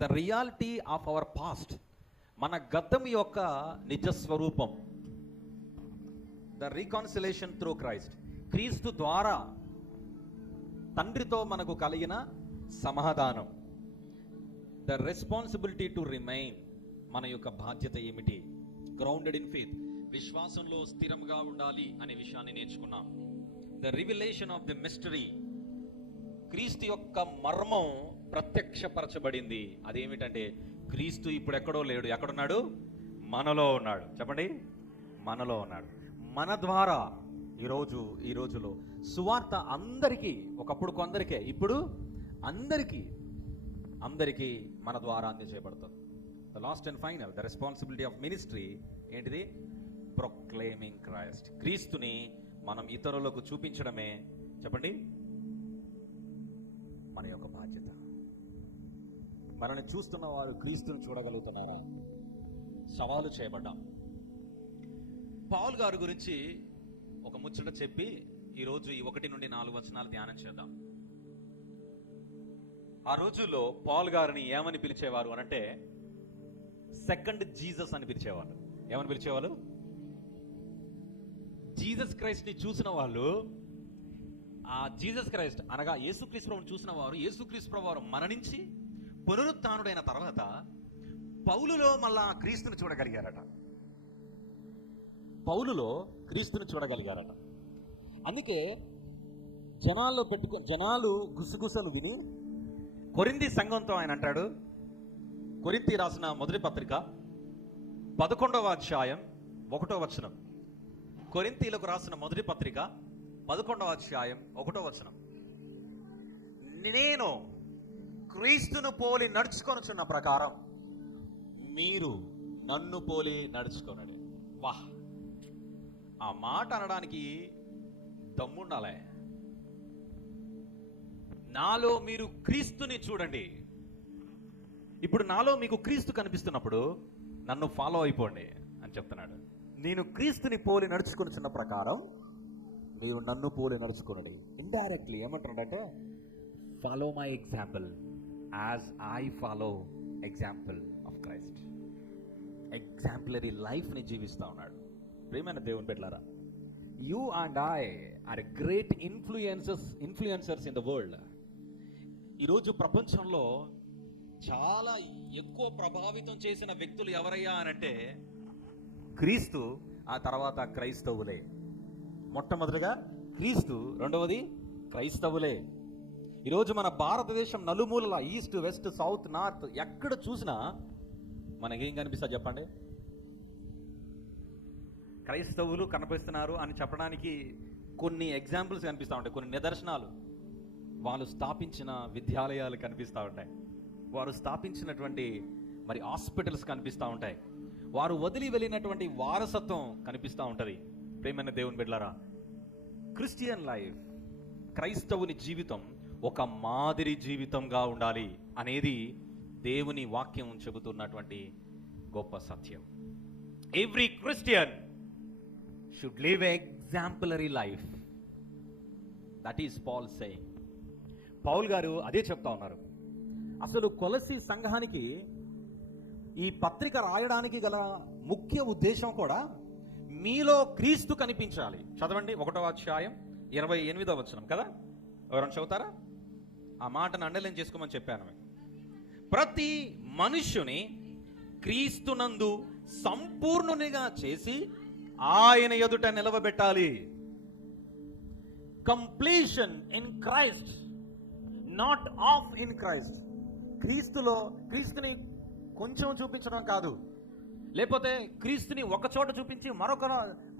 The reality of our past, మన గతం యొక్క నిజస్వరూపం. ద రీకాన్సిలేషన్ త్రూ క్రైస్ట్, క్రీస్తు ద్వారా తండ్రితో మనకు కలిగిన సమాధానం. ద రెస్పాన్సిబిలిటీ టు రిమైన్, మన యొక్క బాధ్యత ఏమిటి? గ్రౌండెడ్ ఇన్ ఫెయిత్, విశ్వాసంలో స్థిరంగా ఉండాలి అనే విషయాన్ని నేర్చుకున్నాం. The revelation of the mystery, క్రీస్తు యొక్క మర్మం ప్రత్యక్షపరచబడింది. అదేమిటంటే క్రీస్తు ఇప్పుడు ఎక్కడో లేడు, ఎక్కడున్నాడు? మనలో ఉన్నాడు. చెప్పండి, మనలో ఉన్నాడు. మన ద్వారా ఈ రోజులో సువార్త అందరికీ, ఒకప్పుడు కొందరికే, ఇప్పుడు అందరికీ మన ద్వారా అందజేయబడుతుంది. The last and final, the responsibility of ministry ఏంటిది? Proclaiming Christ. క్రీస్తుని మనం ఇతరులకు చూపించడమే, చెప్పండి, మన యొక్క బాధ్యత. మనల్ని చూస్తున్న వారు క్రీస్తుని చూడగలుగుతున్నారా? సవాలు చేయబడ్డాం. పౌలు గారి గురించి ఒక ముచ్చట చెప్పి ఈరోజు ఈ 1 నుండి 4 వచనాలు ధ్యానం చేద్దాం. ఆ రోజుల్లో పౌలు గారిని ఏమని పిలిచేవారు అనంటే, సెకండ్ జీసస్ అని పిలిచేవారు. ఏమని పిలిచేవారు? జీసస్ క్రైస్ట్ ని చూసిన వాళ్ళు, ఆ జీసస్ క్రైస్ట్ అనగా యేసుక్రీస్తు ప్రభువుని చూసిన వారు, యేసుక్రీస్తు ప్రభువు వారు మరణించి పునరుత్థానుడైన తర్వాత పౌలులో మళ్ళా క్రీస్తుని చూడగలిగారట. అందుకే జనాలు గుసగుసలు విని కొరింథీ సంఘంతో ఆయన అంటాడు, కొరింథీ రాసిన మొదటి పత్రిక 11వ అధ్యాయం 1వ వచనం. కొరింథీలకు రాసిన మొదటి పత్రిక 11వ అధ్యాయం 1వ వచనం. నేను క్రీస్తును పోలి నడుచుకొనుచున్న ప్రకారం మీరు నన్ను పోలి నడుచుకొనండి. వాహ్, ఆ మాట అనడానికి దమ్ముండాలే. నాలో మీరు క్రీస్తుని చూడండి. ఇప్పుడు నాలో మీకు క్రీస్తు కనిపిస్తున్నప్పుడు నన్ను ఫాలో అయిపోండి అని చెప్తున్నాడు. నేను క్రీస్తుని పోలి నడుచుకొనుచున్న ప్రకారం మీరు నన్ను పోలి నడుచుకోనండి. ఇండైరెక్ట్లీ ఏమంటున్నాడంటే, follow my example as I follow example of Christ. Exemplary లైఫ్ని జీవిస్తూ ఉన్నాడు. ప్రియమైన దేవుని బిడ్డలారా, you and I are great influencers in the world. ఈరోజు ప్రపంచంలో చాలా ఎక్కువ ప్రభావితం చేసిన వ్యక్తులు ఎవరయ్యా అనంటే క్రీస్తు, ఆ తర్వాత క్రైస్తవులే. మొట్టమొదటిగా క్రీస్తు, రెండవది క్రైస్తవులే. ఈరోజు మన భారతదేశం నలుమూలల, ఈస్ట్, వెస్ట్, సౌత్, నార్త్, ఎక్కడ చూసినా మనకేం కనిపిస్తా చెప్పండి? క్రైస్తవులు కనిపిస్తున్నారు అని చెప్పడానికి కొన్ని ఎగ్జాంపుల్స్ కనిపిస్తూ ఉంటాయి, కొన్ని నిదర్శనాలు. వాళ్ళు స్థాపించిన విద్యాలయాలు కనిపిస్తూ ఉంటాయి, వారు స్థాపించినటువంటి మరి హాస్పిటల్స్ కనిపిస్తూ ఉంటాయి, వారు వదిలి వెళ్ళినటువంటి వారసత్వం కనిపిస్తూ ఉంటుంది. ప్రియమైన దేవుని బిడ్డలారా, క్రిస్టియన్ లైఫ్, క్రైస్తవుని జీవితం ఒక మాదిరి జీవితంగా ఉండాలి అనేది దేవుని వాక్యం చెబుతున్నటువంటి గొప్ప సత్యం. Every Christian should live exemplary life. That is Paul saying. Paul గారు అదే చెప్తా ఉన్నారు. అసలు కొలస్సీ సంఘానికి ఈ పత్రిక రాయడానికి గల ముఖ్య ఉద్దేశం కూడా మీలో క్రీస్తు కనిపించాలి. చదవండి 1వ అధ్యాయం 28వ వచనం కదా, ఎవరైనా చదువుతారా? ఆ మాటను అండర్లైన్ చేసుకోమని చెప్పాను. ప్రతి మనుష్యుని క్రీస్తునందు సంపూర్ణునిగా చేసి ఆయన ఎదుట నిలవబెట్టాలి. Completion in Christ, not half in Christ. క్రీస్తుని కొంచెం చూపించడం కాదు, లేకపోతే క్రీస్తుని ఒక చోట చూపించి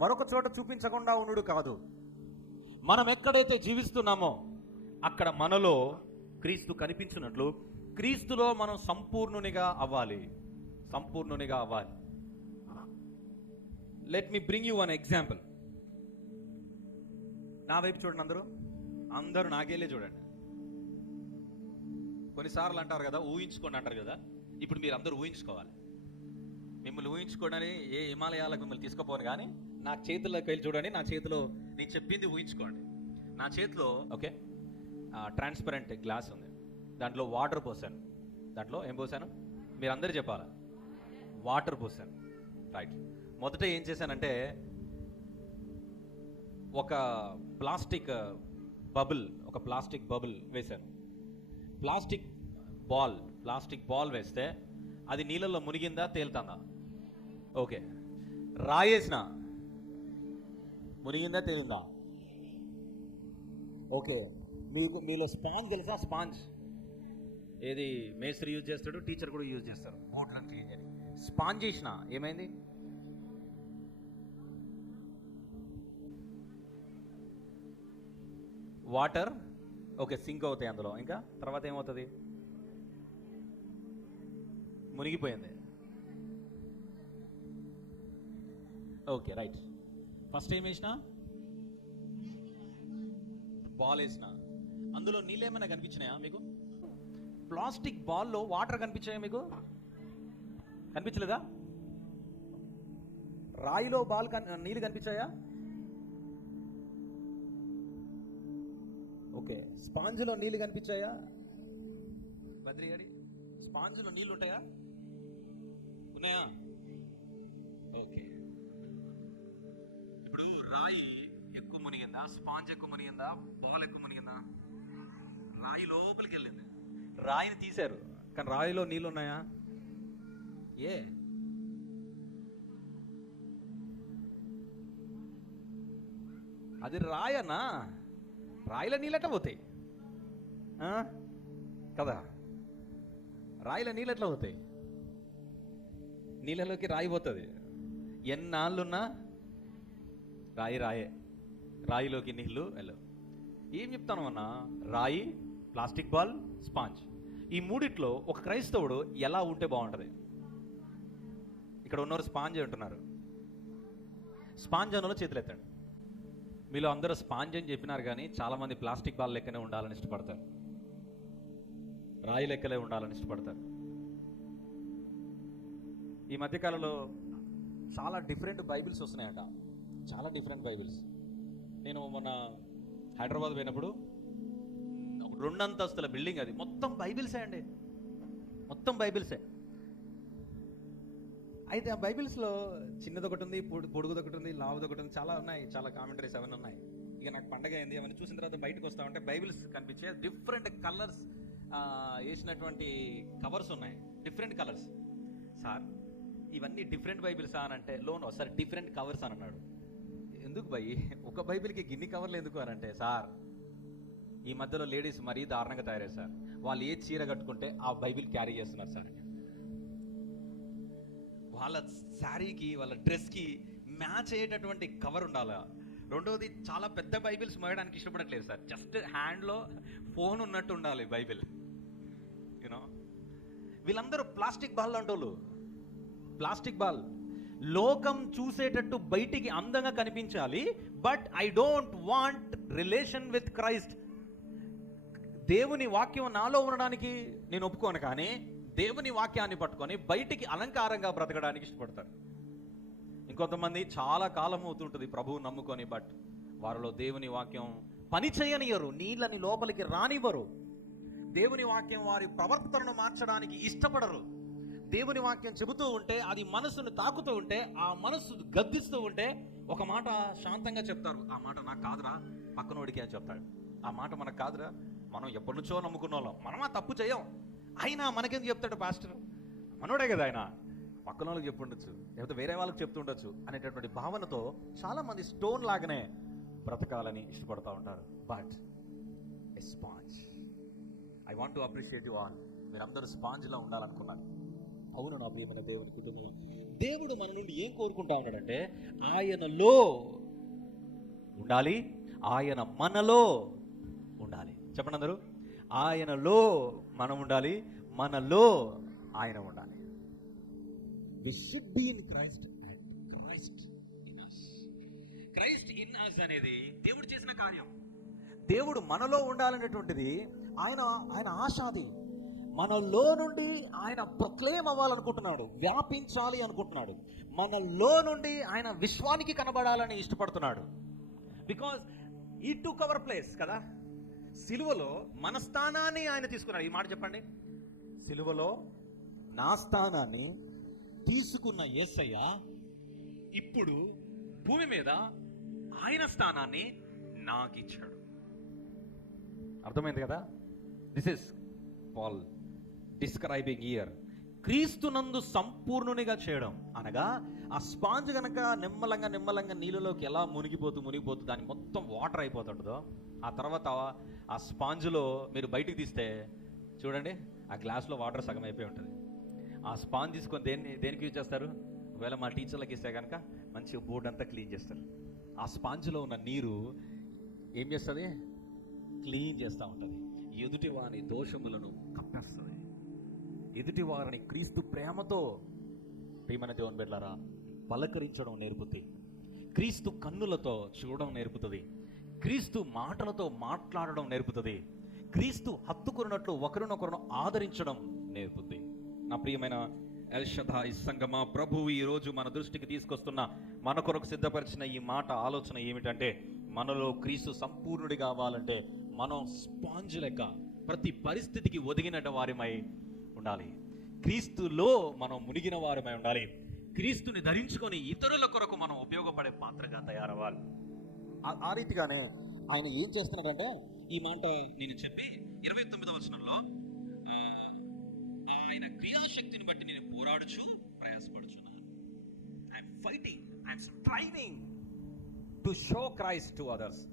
మరొక చోట చూపించకుండా ఉండు కాదు. మనం ఎక్కడైతే జీవిస్తున్నామో అక్కడ మనలో క్రీస్తు కనిపించినట్లు క్రీస్తులో మనం సంపూర్ణునిగా అవ్వాలి. Let me bring you one example. నా వైపు చూడండి, అందరూ నాకేలే చూడండి. కొన్నిసార్లు అంటారు కదా, ఊహించుకోండి అంటారు కదా. ఇప్పుడు మీరు అందరూ ఊహించుకోవాలి. మిమ్మల్ని ఊహించుకోవడానికి ఏ హిమాలయాలకు మిమ్మల్ని తీసుకుపోను, కానీ నా చేతుల్లోకి వెళ్ళి చూడండి. నా చేతిలో నేను చెప్పింది ఊహించుకోండి. నా చేతిలో ఓకే ట్రాన్స్పరెంట్ గ్లాస్ ఉంది, దాంట్లో వాటర్ పోసాను. దాంట్లో ఏం పోసాను? మీరు అందరూ చెప్పాలా? వాటర్ పోసాను. రైట్. మొదట ఏం చేశానంటే ఒక ప్లాస్టిక్ బబుల్ వేశాను. ప్లాస్టిక్ బాల్ వేస్తే అది నీళ్ళల్లో మునిగిందా తేలుతుందా? ఓకే. రాయేసిన మునిగిందా తేలిందా? ఓకే. మీలో స్పాంజ్ తెలుసా? స్పాంజ్ ఏది మేస్త్రి యూజ్ చేస్తాడు, టీచర్ కూడా యూజ్ చేస్తారు బోట్లను క్లీన్ చేయని. స్పాంజ్ చేసిన ఏమైంది? వాటర్ ఓకే సింక్ అవుతాయి అందులో. ఇంకా తర్వాత ఏమవుతుంది? మునిగిపోయింది. Okay right. ఫస్ట్ ఏం వేసిన? బాల్ వేసిన. అందులో నీళ్ళు ఏమైనా కనిపించినాయా మీకు? ప్లాస్టిక్ బాల్లో వాటర్ కనిపించాయా మీకు? కనిపించలేదా? రాయిలో నీళ్ళు కనిపించాయా? ఓకే. స్పాంజ్లో నీళ్ళు కనిపించాయా? బద్రి గారి స్పాంజ్లో నీళ్ళు ఉంటాయా? ఉన్నాయా? ఓకే. ఇప్పుడు రాయి ఎక్కువ మునిగిందా, స్పాంజ్ ఎక్కువ మునిగిందా, బాల్ ఎక్కువ మునిగిందా? రాయి లోపలికి వెళ్ళింది. రాయిని తీశారు, కానీ రాయిలో నీళ్ళు ఉన్నాయా? అది రాయనా? రాయిలో నీళ్ళు ఎట్లా పోతాయి కదా? రాయిలో నీళ్ళు ఎట్లా పోతాయి? నీళ్ళలోకి రాయి పోతుంది. ఎన్నాళ్ళున్నా రాయిలోకి నీళ్లు వెళ్ళవు. ఏం చెప్తాను అన్నా? రాయి, ప్లాస్టిక్ బాల్, స్పాంజ్, ఈ మూడిట్లో ఒక క్రైస్తవుడు ఎలా ఉంటే బాగుంటుంది? ఇక్కడ ఉన్నవారు స్పాంజ్ అంటున్నారు. స్పాంజ్ అన్నలో చేతులు ఎత్తండి. మీలో అందరూ స్పాంజ్ అని చెప్పినారు, కానీ చాలామంది ప్లాస్టిక్ బాల్ లెక్కనే ఉండాలని ఇష్టపడతారు, రాయి లెక్కలే ఉండాలని ఇష్టపడతారు. ఈ మధ్యకాలంలో చాలా డిఫరెంట్ బైబిల్స్ వస్తున్నాయట, చాలా డిఫరెంట్ బైబిల్స్. నేను మొన్న హైదరాబాద్ పోయినప్పుడు 2 అంతస్తుల బిల్డింగ్, అది మొత్తం బైబిల్సే అండి, మొత్తం బైబిల్సే. అయితే ఆ బైబిల్స్లో చిన్నది ఒకటి ఉంది, పొడుగుది ఒకటి ఉంది, లావుది ఒకటి ఉంది, చాలా ఉన్నాయి, చాలా కామెంటరీస్ అవన్నీ ఉన్నాయి. ఇక నాకు పండగ అయింది, అవన్నీ చూసిన తర్వాత బయటకు వస్తా ఉంటే బైబిల్స్ కనిపించే డిఫరెంట్ కలర్స్ వేసినటువంటి కవర్స్ ఉన్నాయి, డిఫరెంట్ కలర్స్. సార్ ఇవన్నీ డిఫరెంట్ బైబిల్స్ అని అంటే, లోన్ సార్ డిఫరెంట్ కవర్స్ అని అన్నాడు. ఎందుకు భయ్, ఒక బైబిల్కి గిన్ని కవర్లు ఎందుకు అని అంటే, సార్ ఈ మధ్యలో లేడీస్ మరీ దారుణంగా తయారయ్యారు సార్, వాళ్ళు ఏ చీర కట్టుకుంటే ఆ బైబిల్ క్యారీ చేస్తున్నారు సార్. వాళ్ళ శారీకి వాళ్ళ డ్రెస్కి మ్యాచ్ అయ్యేటటువంటి కవర్ ఉండాలా. రెండవది, చాలా పెద్ద బైబిల్స్ మోయడానికి ఇష్టపడట్లేదు సార్, జస్ట్ హ్యాండ్లో ఫోన్ ఉన్నట్టు ఉండాలి బైబిల్. యూనో, వీళ్ళందరూ ప్లాస్టిక్ బాల్ అంటోళ్ళు. ప్లాస్టిక్ బాల్ లోకం చూసేటట్టు బయటికి అందంగా కనిపించాలి, but I don't want relation with Christ. దేవుని వాక్యం నాలో ఉండడానికి నేను ఒప్పుకోను, కానీ దేవుని వాక్యాన్ని పట్టుకొని బయటికి అలంకారంగా బ్రతకడానికి ఇష్టపడతారు. ఇంకొంతమంది చాలా కాలం అవుతుంటుంది ప్రభువు నమ్ముకొని, బట్ వారిలో దేవుని వాక్యం పని చేయనియరు, నీళ్ళని లోపలికి రానివ్వరు. దేవుని వాక్యం వారి ప్రవర్తనను మార్చడానికి ఇష్టపడరు. దేవుని వాక్యం చెబుతూ ఉంటే, అది మనసును తాకుతూ ఉంటే, ఆ మనసు గద్దిస్తూ ఉంటే ఒక మాట శాంతంగా చెప్తారు, ఆ మాట నాకు కాదురా, పక్కనోడికి అని చెప్తాడు. ఆ మాట మనకు కాదురా, మనం ఎప్పటి నుంచో నమ్ముకున్న వాళ్ళం, మనం ఆ తప్పు చేయం, అయినా మనకెందుకు చెప్తాడు పాస్టర్, మనోడే కదా ఆయన, పక్కన వాళ్ళకి చెప్పుండొచ్చు, లేకపోతే వేరే వాళ్ళకి చెప్తుండొచ్చు అనేటటువంటి భావనతో చాలామంది స్టోన్ లాగానే బ్రతకాలని ఇష్టపడతా ఉంటారు. But a sponge, I want to appreciate you all. మీరందరూ స్పాంజ్లా ఉండాలనుకున్నారు. అవును నా ప్రియమైన దేవుని కుటుంబం, దేవుడు మన నుండి ఏం కోరుకుంటా ఉన్నాడంటే, ఆయనలో ఉండాలి, ఆయన మనలో ఉండాలి. చెప్పండి అందరూ, ఆయనలో మనం ఉండాలి, మనలో ఆయన ఉండాలి. We should be in Christ and Christ in us. Christ in us అనేది దేవుడు చేసిన కార్యం. దేవుడు మనలో ఉండాలనేటువంటిది ఆయన ఆశ. అది మనలో నుండి ఆయన ప్రొక్లెయిమ్ అవ్వాలనుకుంటున్నాడు, వ్యాపించాలి అనుకుంటున్నాడు. మనలో నుండి ఆయన విశ్వానికి కనబడాలని ఇష్టపడుతున్నాడు. బికాజ్ ఈ టుక్ అవర్ ప్లేస్ కదా, సిలువలో మన స్థానాన్ని ఆయన తీసుకున్నాడు. ఈ మాట చెప్పండి, సిలువలో నా స్థానాన్ని తీసుకున్న యేసయ్య ఇప్పుడు భూమి మీద ఆయన స్థానాన్ని నాకు ఇచ్చాడు. అర్థమైంది కదా? This is Paul describing here క్రీస్తునందు సంపూర్ణునిగా చేయడం అనగా, ఆ స్పాంజ్ కనుక నిమ్మలంగా నీళ్ళలోకి ఎలా మునిగిపోతూ దాని మొత్తం వాటర్ అయిపోతుంటుందో, ఆ తర్వాత ఆ స్పాంజ్లో మీరు బయటికి తీస్తే చూడండి, ఆ గ్లాస్లో వాటర్ సగం అయిపోయి ఉంటుంది. ఆ స్పాంజ్ తీసుకొని దేనికి యూజ్ చేస్తారు? ఒకవేళ మా టీచర్లకు ఇస్తే కనుక మంచి బోర్డు అంతా క్లీన్ చేస్తారు. ఆ స్పాంజ్లో ఉన్న నీరు ఏం చేస్తుంది? క్లీన్ చేస్తూ ఉంటుంది. ఎదుటి వారి దోషములను కప్పేస్తుంది. ఎదుటి వారిని క్రీస్తు ప్రేమతో, ప్రియమైన దేవుని బిడ్డలారా, పలకరించడం నేర్పుతుంది. క్రీస్తు కన్నులతో చూడడం నేర్పుతుంది. క్రీస్తు మాటలతో మాట్లాడడం నేర్పుతుంది. క్రీస్తు హత్తుకున్నట్లు ఒకరినొకరును ఆదరించడం నేర్పుతుంది. నా ప్రియమైన ఎల్ షదాయ్ సంగమా, ప్రభువు ఈరోజు మన దృష్టికి తీసుకొస్తున్న, మన కొరకు సిద్ధపరిచిన ఈ మాట ఆలోచన ఏమిటంటే, మనలో క్రీస్తు సంపూర్ణుడి కావాలంటే మనం స్పాంజ్ లెక్క ప్రతి పరిస్థితికి ఒదిగిన వారిమై ఉండాలి. క్రీస్తులో మనం మునిగిన వారిమై ఉండాలి. క్రీస్తుని ధరించుకొని ఇతరుల కొరకు మనం ఉపయోగపడే పాత్రగా తయారవ్వాలి. ఆ రీతిగానే ఆయన ఏం చేస్తున్నాడంటే, ఈ మాట నేను చెప్పి 29వ వచనంలో, ఆయన క్రియాశక్తిని బట్టి నేను పోరాడుచు ప్రయాసపడుచున్నాను. I'm fighting, I'm striving to show Christ to others.